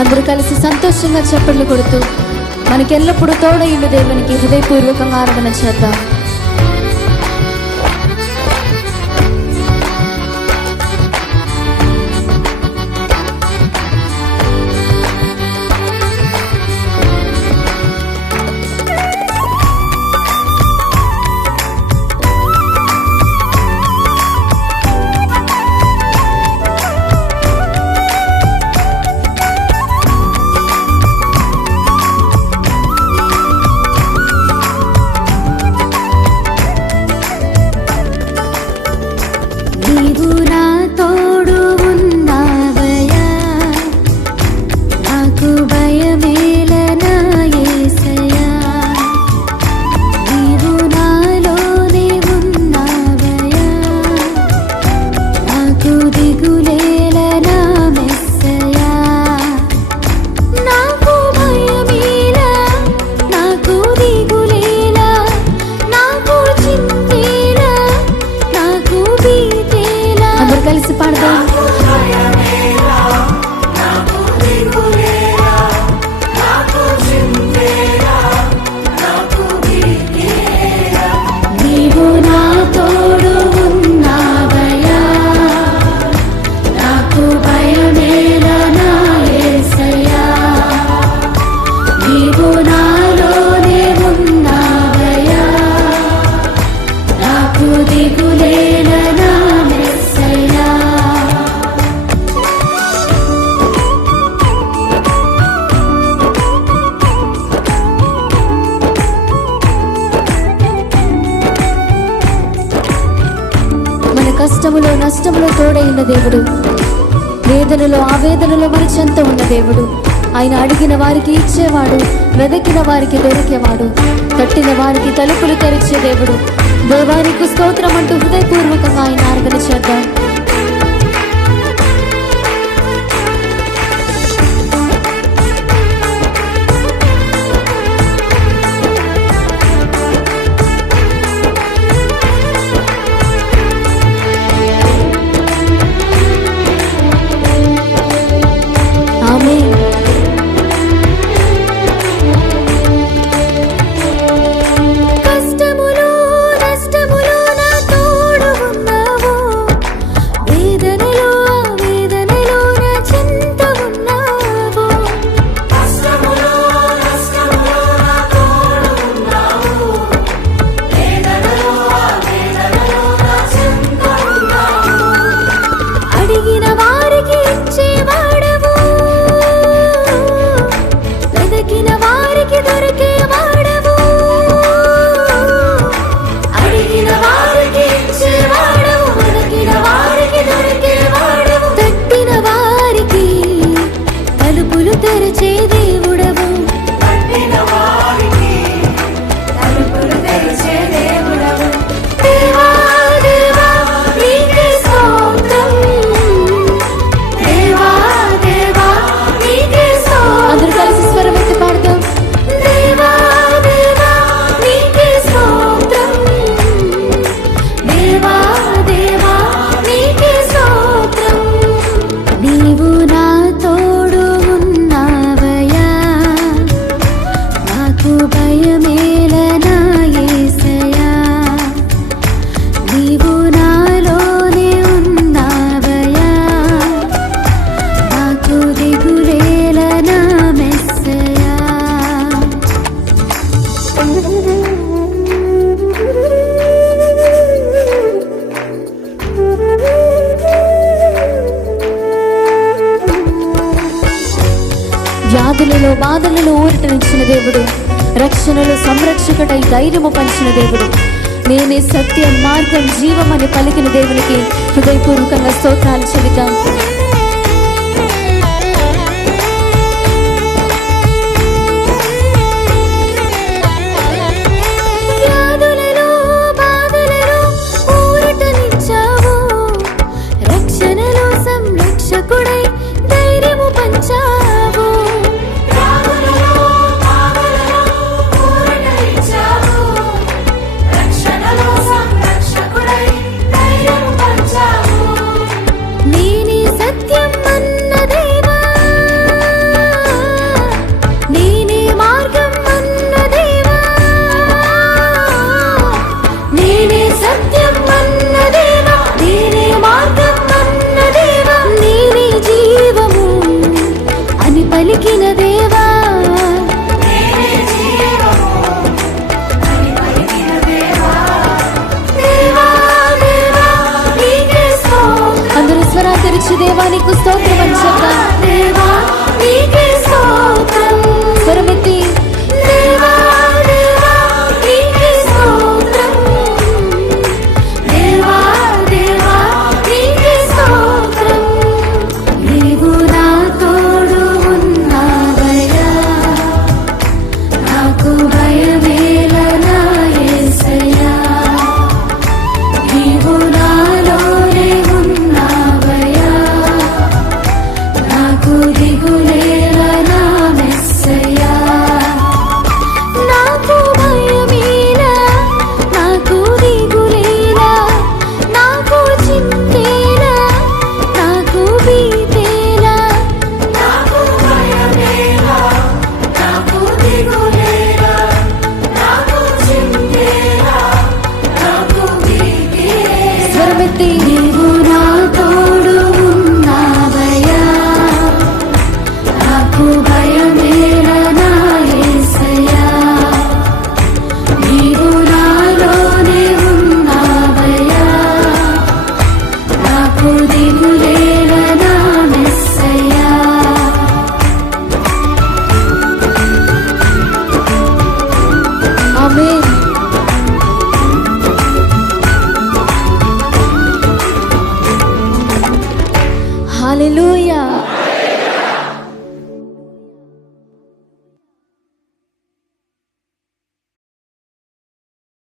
అందరూ కలిసి సంతోషంగా చప్పట్లు కొడుతూ మనకెల్లప్పుడూ తోడైన దేవునికి హృదయపూర్వకంగా ఆరాధన చేద్దాం. కలిసి పాడదాం. నీవు నా తోడు ఉన్నావయ్యా, నాకు భయమేలా నా యేసయ్యా. నీవు నాలోనే ఉన్నావయ్యా, నాకు దిగులేలా నా కష్టములో నష్టములో తోడైన దేవుడు, వేదనలో ఆవేదనలో మన చెంత ఉన్న దేవుడు. ఆయన అడిగిన వారికి ఇచ్చేవాడు, వెదకిన వారికి దొరికేవాడు, తట్టిన వారికి తలుపులు తెరిచే దేవుడు. దేవానికి స్తోత్రం అంటూ హృదయపూర్వకంగా ఆయన ఆరాధన చేద్దాం. వ్యాధులలో బాధలలో ఊరటనిచ్చిన దేవుడు, రక్షణలో సంరక్షకుడై ధైర్యము పంచిన దేవుడు, నేనే సత్యం మార్గం జీవం అని పలికిన దేవునికి హృదయపూర్వకంగా స్తోత్రాలు చెబుతాం. నేనే దేవా అందరూ స్వరాలు తెరిచి దేవా నీకు స్తోత్రం అని చెప్తాం. దేవా నీకే స్తోత్రం. స్వరమెత్తి దేవా దేవా నీకే స్తోత్రం. దేవా దేవా నీకే స్తోత్రం. నీవు నా తోడు ఉన్నావయ్యా, నాకు భయమేలనా యేసయ్యా. నీవు నాలోనే ఉన్నావయ్యా, నాకు దిగులేలనా మెస్సయ్యా. నాకు భయమేలా, నాకు దిగులేలా, నాకు చింతేలా, నాకు భీతేలా. నాకు భయమేలా, నాకు దిగులేలా, నాకు చింతేలా, నాకు భీతేలా. స్వరమెత్తి నీవు నా తోడు ఉన్నావయ్యా, నాకు భయమేలనా యేసయ్యా. నీవు నాలోనే ఉన్నావయ్యా, నాకు దిగులేలనా మెస్సయ్యా. ఆమేన్. హల్లెలూయా.